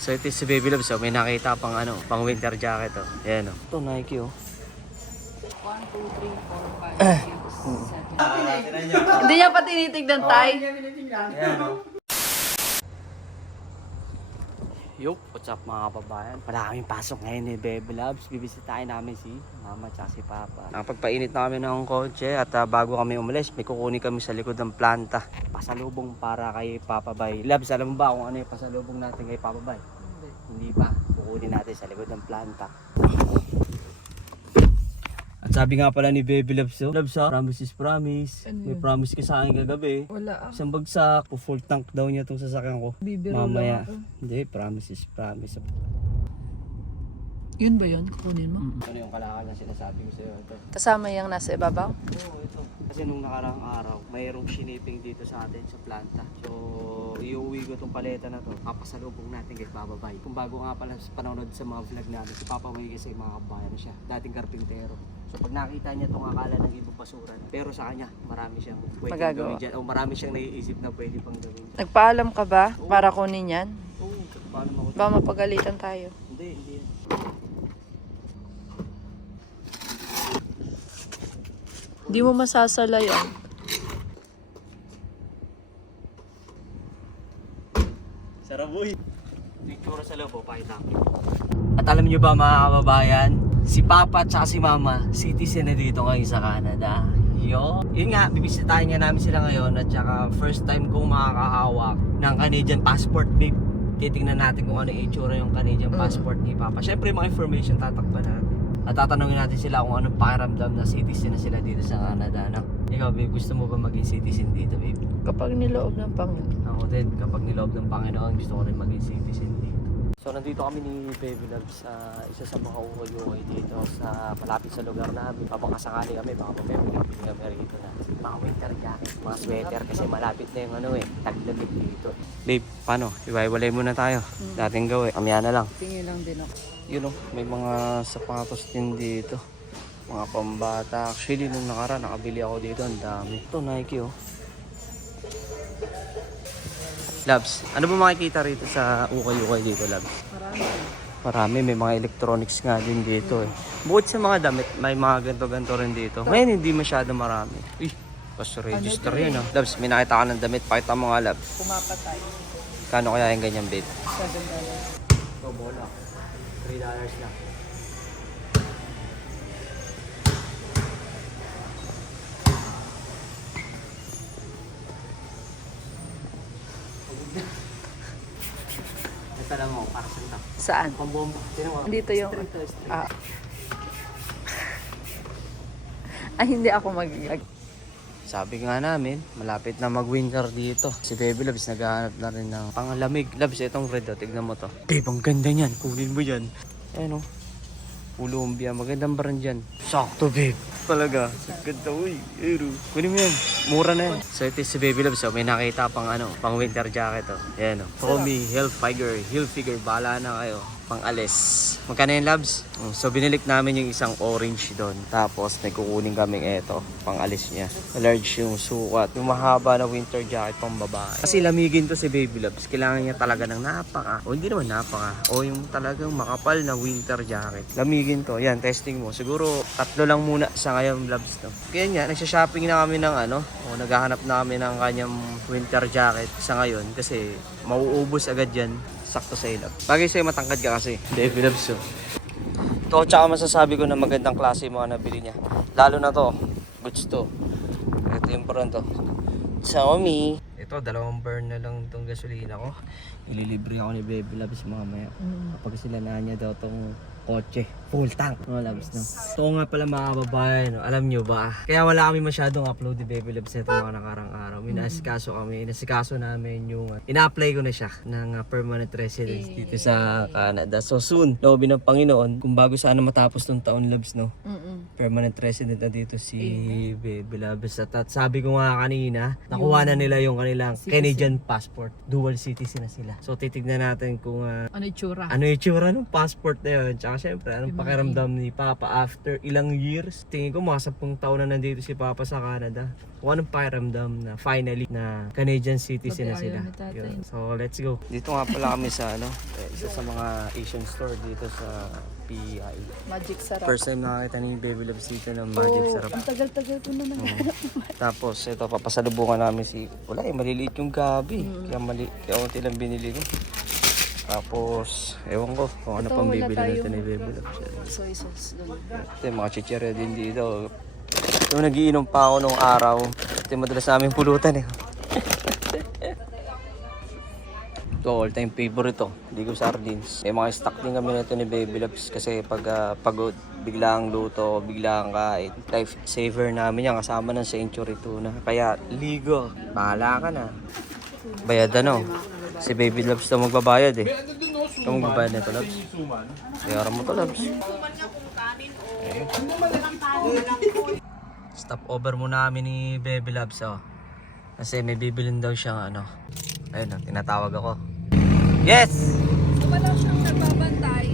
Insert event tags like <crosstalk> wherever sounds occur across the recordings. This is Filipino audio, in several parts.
So ito si Baby Love. So may nakita pang ano, pang winter jacket oh. Ayan oh. Ito Nike oh. 1, 2, 3, 4, 5, 6, 7. Hindi niya pa tinitignan tay. Ayan oh. Yup, what's up mga kababayan? Wala kaming pasok ngayon ni Baby Loves. Bibisitahin namin si Mama at si Papa. Nakapagpainit na kami ng kotse at ah, bago kami umalis, may kukunin kami sa likod ng planta. Pasalubong para kay Papa Bay. Loves, alam mo ba kung ano yung pasalubong natin kay Papa Bay? Hindi pa. Kukunin natin sa likod ng planta. At sabi nga pala ni Baby Loves, oh, Loves ah, promise is promise. Ano May yun? promise ka sa akin kagabi. Wala ah. Isang bagsak, full tank daw niya itong sasakyan ko. Bibiro Mamaya. lang ako. Hindi, promise is promise. Yun ba yun? Kukunin mo? Ano yung kalakal na sinasabi ko sa'yo? Ito. Kasama yung nasa ibabaw? Oo, ito. Kasi nung nakarang araw, mayroong shiniping dito sa atin sa planta. So, iuwi ko itong paleta na to. Papasalubong natin kay Papa Bay. Kung bago nga pala sa panonood sa mga vlog namin, si Papa Bay kasi mga kabayan siya. Dating karpintero. So pag nakita niya itong akala ng ibang basuran, pero sa kanya, marami siyang pwede Magagawa. gawin dyan. O marami siyang naiisip na pwede pang gawin. Nagpaalam ka ba para kunin yan? Oo, paano mo Baka mapagalitan tayo. Hindi, hindi yan. Hindi mo masasala yan. Saraboy. Picture sa loob, pakita ko. At alam niyo ba mga kababayan, si Papa at si Mama, citizen na dito ngayon sa Canada. Yo. Yun nga, bibisitahin nga namin sila ngayon at saka first time kong makakahawak ng Canadian passport, babe. Titingnan natin kung ano yung itsura yung Canadian Mm. passport ni Papa. Siyempre, mga information tatakpan natin. At tatanungin natin sila kung anong pakiramdam na citizen na sila dito sa Canada. No? Ikaw, babe, gusto mo ba maging citizen dito, babe? Kapag niloob ng Panginoon. Ako din, kapag niloob ng Panginoon, gusto ko rin maging citizen dito. So, nandito kami ni Baby Loves sa isa sa mga ukay-ukay dito sa malapit sa lugar namin. Papakasakali kami, baka pa may bibili kami rito na mga winter jacket, mga sweater kasi malapit na yung ano eh, taglamig dito. Babe, paano? Iwaiwalay muna tayo. Dating gawin. Kamaya na lang. Tingin lang din ako. Yun oh, may mga sapatos din dito. Mga pambata. Actually, nung nakaraan, nakabili ako dito. Ang dami. Ito, Nike oh. Labs, ano ba makikita rito sa ukay-ukay dito, Labs? Marami. Marami, may mga electronics nga din dito eh. Bukod sa mga damit, may mga ganto-ganto rin dito. Ngayon, hindi masyado marami. Uy, basta register to yun ah. Labs, may nakita ka ng damit. Pakita mo nga, Labs. Pumapatay. Kano kaya yung ganyan, babe? 7 dollars. Ito, bola. 3 dollars lang. Lang mo, para sa lang. Saan? Pambomba. Dito yung... Street to street. Ah. Ay, hindi ako magigag. Sabi nga namin, malapit na mag-winter dito. Si Baby Labs naghahanap na rin ng pangalamig. Labs, itong red, oh, tignan mo to. Babe, ang ganda niyan. Kunin mo yan. Ayan oh. Columbia, magandang brand yan. Sakto, babe. Talaga. Ganda, uy. Ero. Kunin mo yan. Mura na yan. So, ito si Baby Labs, oh. may nakita pang ano, pang winter jacket, oh. Ayan, oh. Tommy Hilfiger. Hilfiger, bahala na kayo. Pang alis. Magkano yung labs? Mm, So binilik namin yung isang orange doon. Tapos may kukunin kaming eto, pang alis niya. Large yung sukat. Yung mahaba na winter jacket pang babae. Kasi lamigin to si Baby Loves. Kailangan niya talaga ng napaka. O hindi naman napaka. O yung talagang makapal na winter jacket. Lamigin to. Yan, testing mo. Siguro tatlo lang muna sa ngayon Loves to. Kaya nga, nagsha-shopping na kami ng ano. O naghahanap na kami ng kanyang winter jacket sa ngayon. Kasi mauubos agad yan. Sakto sa ilap. Bagay sa'yo matangkad ka kasi. Loves to. Ito, tsaka masasabi ko na magandang klase yung mga nabili niya. Lalo na to, goods to. Ito yung parang to. Xiaomi. Ito, dalawang burn na lang itong gasolina ko. Ililibre ako ni Baby Labs mamaya. Kapag sila na niya daw tong kotse. Full tank. Mga labs na. Ito nga pala mga kababayan. no? Alam nyo ba? Kaya wala kami masyadong upload ni Baby Labs nito mga nakarang araw. Minasikaso kami. Inasikaso namin yung... uh, ina-apply ko na siya ng uh, permanent residence dito sa Canada. So soon, loobin ng Panginoon, kung bago sana matapos tong taon labs, no? Mm-mm. permanent resident na dito si Baby Labs. At, at sabi ko nga kanina, nakuha na nila yung kanilang Canadian passport. Dual citizen na sila. So titignan natin kung ah, Ano yung tsura? ano yung tsura ng passport na yun. Tsaka Tsaka syempre, anong pakiramdam ni Papa after ilang years? Tingin ko mga 10 taon na nandito si Papa sa Canada. Kung anong pakiramdam na finally na Canadian citizen na sila. Yun. So let's go. Dito nga pala kami sa ano, eh, isa sa mga Asian store dito sa PEI. Magic sarap. First time nakakita ni Baby Loves dito ng Magic Oo, Sarap. Ang tagal-tagal ko na nang Tapos ito papasalubungan namin si wala eh maliliit yung gabi. Mm. Kaya mali kaya unti lang binili ko. Tapos ewan ko kung ano Ito, pang bibili natin ni Baby Loves. soy sauce doon. Ito yung mga chichirya din dito. Yung nagiinom pa ako nung araw. Ito yung madalas namin pulutan eh. <laughs> Ito, all time favorite to. Ligo sardines. May mga stock din kami nito ni Baby Loves kasi pag ah, pagod, biglang luto, biglang kain. Life saver namin yan kasama ng century tuna. Kaya ligo, bahala ka na. Bayad ano? Si Baby Loves to magbabayad eh. Ito magbabayad nito, Loves. Kaya mo to, Loves. Stop over muna kami ni Baby Labs oh. Kasi may bibilin daw siyang ano. Ayun oh, tinatawag ako. Yes! Wala siyang nagbabantay.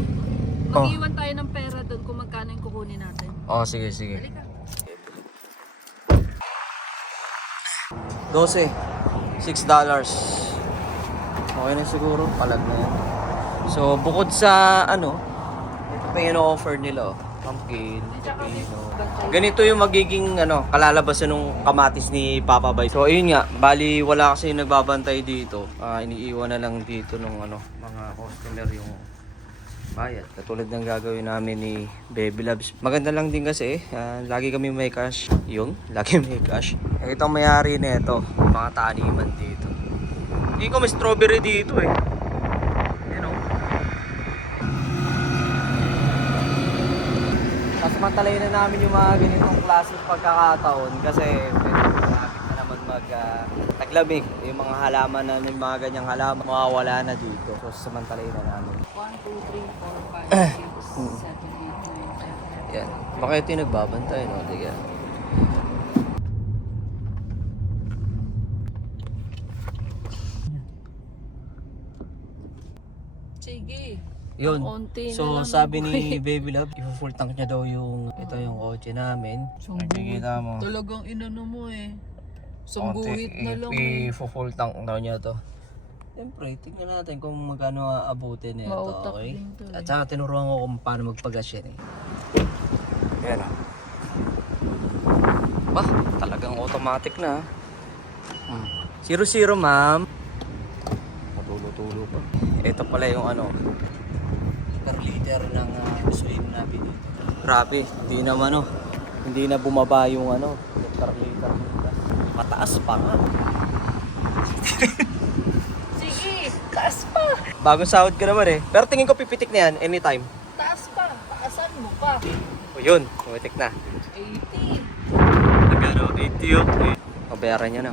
Oh. Mag-iwan tayo ng pera doon kung magkano yung kukunin natin. Oh, sige, sige. Halika. 12. 6 dollars. Okay na siguro, palag na yan. So, bukod sa ano, ito pa yung offer nila oh. Pumpkin, pepino. Ganito yung magiging ano, kalalabasan ng kamatis ni Papa Bay. So, ayun nga, bali wala kasi nagbabantay dito. Ah, iniiwan na lang dito ng ano, mga customer yung bayad. Katulad ng gagawin namin ni Baby Labs. Maganda lang din kasi, ah, lagi kami may cash. Yung, lagi may cash. Ito ang mayari nito, mga taniman dito. Hindi ko may strawberry dito eh. You know. Sasamantalayin na namin yung mga ganitong klaseng pagkakataon kasi pwede malapit na naman mag ah, taglamig. Yung mga halaman na yung mga ganyang halaman, mawawala na dito. So sasamantalayin na namin. 1, 2, 3, 4, 5, 6, 7, 8, 9, 10. Yan. Baka ito yung nagbabantay, no? Tiga. Sige. Yun. Na So, lang sabi ni Baby Love, i-full tank niya daw yung, ito yung kotse namin. Nakikita mo. Talagang inano mo eh. Sumbuhit na lang. I-full tank daw niya to. Siyempre, tingnan natin kung magkano aabutin nito, Mautak okay? din to eh. At saka tinuruan ko kung paano magpagas yan eh. Ayan o. Ba, talagang automatic na. Hmm. Zero zero, ma'am. Matulo-tulo pa. Ito pala yung ano, per liter ng uh, gasolina natin dito. Grabe, hindi naman ano, hindi na bumaba yung ano, per liter. Mataas pa nga. <laughs> Sige, taas pa. Bagong sahod ka naman eh. Pero tingin ko pipitik na yan anytime. Taas pa. Taasan mo pa. O yun, pumitik na. 80. Nagano, 80 yun. Pabayaran niya na.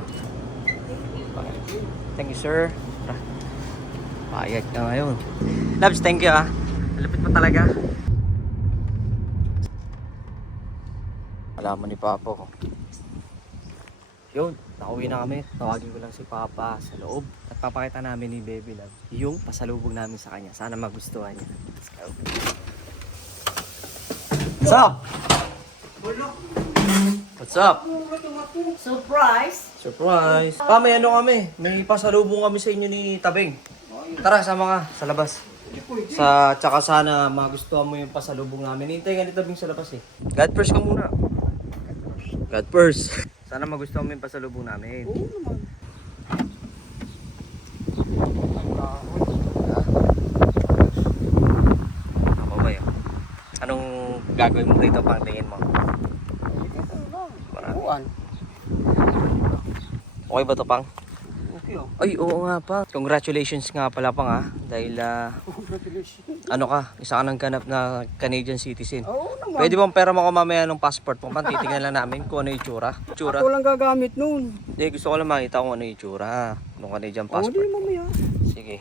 Thank you, sir. Bayad ka ngayon. Labs, thank you ah. Malapit mo talaga. Alaman ni Papa ko. Yun, nakauwi na kami. Tawagin ko lang si Papa sa loob. At papakita namin ni Baby Love yung pasalubong namin sa kanya. Sana magustuhan niya. Let's go. What's up? What's up? Surprise. Surprise! Pa, may ano kami. May pasalubong kami sa inyo ni Tabeng. Tara, sama ka sa labas. Sa, tsaka sana magustuhan mo yung pasalubong namin. Hintay ka ni Tabeng sa labas eh. God first ka muna. God first. Sana magustuhan mo yung pasalubong namin. Oo naman. Ako ba yun? Anong gagawin mo rito pang tingin mo? Marami. Okay ba to pang? Okay oh. Ay, oo nga pa. Congratulations nga pala pang ha. Dahil ah, Congratulations. ano ka, isa ka ng ganap na Canadian citizen. Oo naman. Pwede bang pera mo ko mamaya ng passport mo? Titingnan lang namin kung ano yung itsura. Itsura? Ako lang gagamit nun. Hindi, gusto ko lang makita kung ano yung itsura. Nung Canadian Oo, di passport. mamaya. Sige.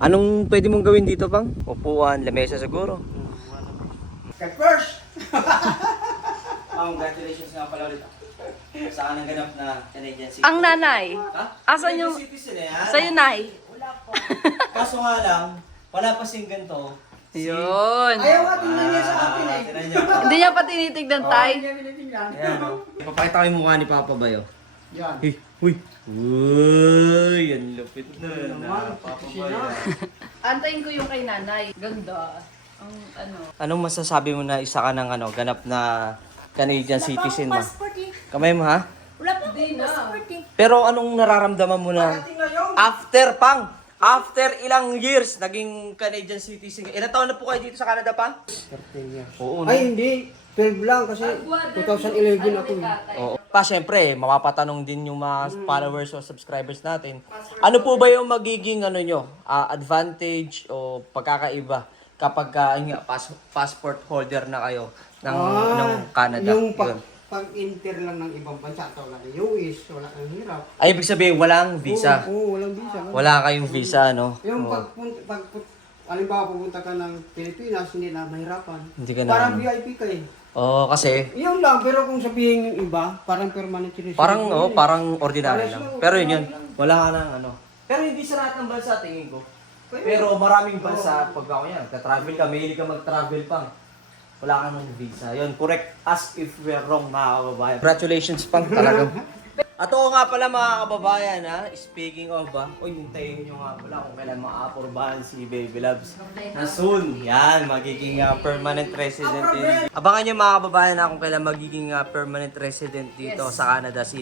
Anong pwede mong gawin dito pang? Upuan, lamesa siguro. Cut first! <laughs> Congratulations nga pala ulit. Sa ka ng ganap na Canadian citizen. Ang nanay. Ha? Asan yung... citizen eh, ha? Sa'yo, Nay. Kaso nga lang, wala pa sing ganito Yun. Ayaw nga tingnan niya sa akin eh. Tinan niyo. <laughs> Hindi niya pa tinitignan, tay. Hindi niya binitingnan. Ayan, oh. Ipapakita ko yung mukha ni Papa Bayo. Yan. Uy, uy. Uy, yan lupit na. Naman, Papa siya Bayo. Antayin ko yung kay nanay. Ganda. Ang ano. Anong masasabi mo na isa ka ng ano, ganap na Canadian citizen ma? Kamay mo ha? Wala pa Hindi akong na. passport eh. Pero anong nararamdaman mo na after pang after ilang years naging Canadian citizen? Ilang taon na po kayo dito sa Canada pa? 13 years. Oo. Ay, hindi. 12 lang kasi 2011 ako eh. Oo. Pa syempre, mapapatanong din yung mga followers o subscribers natin. Ano po ba yung magiging ano nyo, ah, advantage o pagkakaiba kapag ka, yun nga, pas- passport holder na kayo ng, ng Canada? Ah, Yung pag, Yun. pag-enter lang ng ibang bansa, ito wala ng US, wala kang hirap. Ay, ibig sabihin, walang visa. Oo, oo, walang visa. Wala kayong visa, no? Yung Oo. pag, pag, pag, alimbawa pupunta ka ng Pilipinas, hindi na mahirapan. Hindi ka na- Parang VIP ka eh. Oo, kasi Yun lang, pero kung sabihin yung iba, parang permanent resident. parang, oh, parang ordinary lang. lang, Pero yun yun, wala ka nang ano. Pero hindi sa lahat ng bansa, tingin ko. Pero maraming bansa, pag ako yan, ka-travel ka, mahilig ka mag-travel pang. Wala ka nang visa. Yun, correct. As if we're wrong, mga kababayan. Congratulations, pang <laughs> talaga. At oo nga pala mga kababayan ha, speaking of ba, uy, hintayin nyo nga pala kung kailan maapurbahan si Baby Loves. Na soon, yan, magiging ah, permanent resident din. Abangan nyo mga kababayan ha, kung kailan magiging ah, permanent resident dito sa Canada si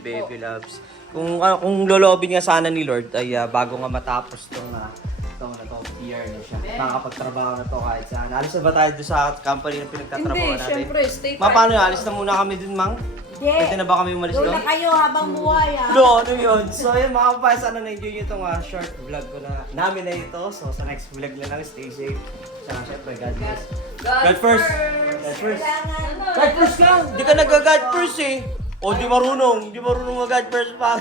Baby Loves. Kung, ah, kung lolobin nga sana ni Lord, ay ah, bago nga matapos tong uh, itong na to, year na siya. Makakapagtrabaho na to kahit saan. Alis na ba tayo doon sa company na pinagtatrabaho Hindi, natin? syempre, stay Ma, paano yun? Alis na muna kami dun, Mang? Hindi. Pwede na ba kami umalis Doon doon? na kayo habang buhay ah. No, ano yun? So yun mga kapay, sana na-enjoy nyo itong ah, short vlog ko na namin na ito. So sa next vlog na lang, stay safe. Saka syempre, God bless. God first! God first! Kailangan. God first ka! Di ka nag-God first eh! O di marunong, di marunong mag-God first pa.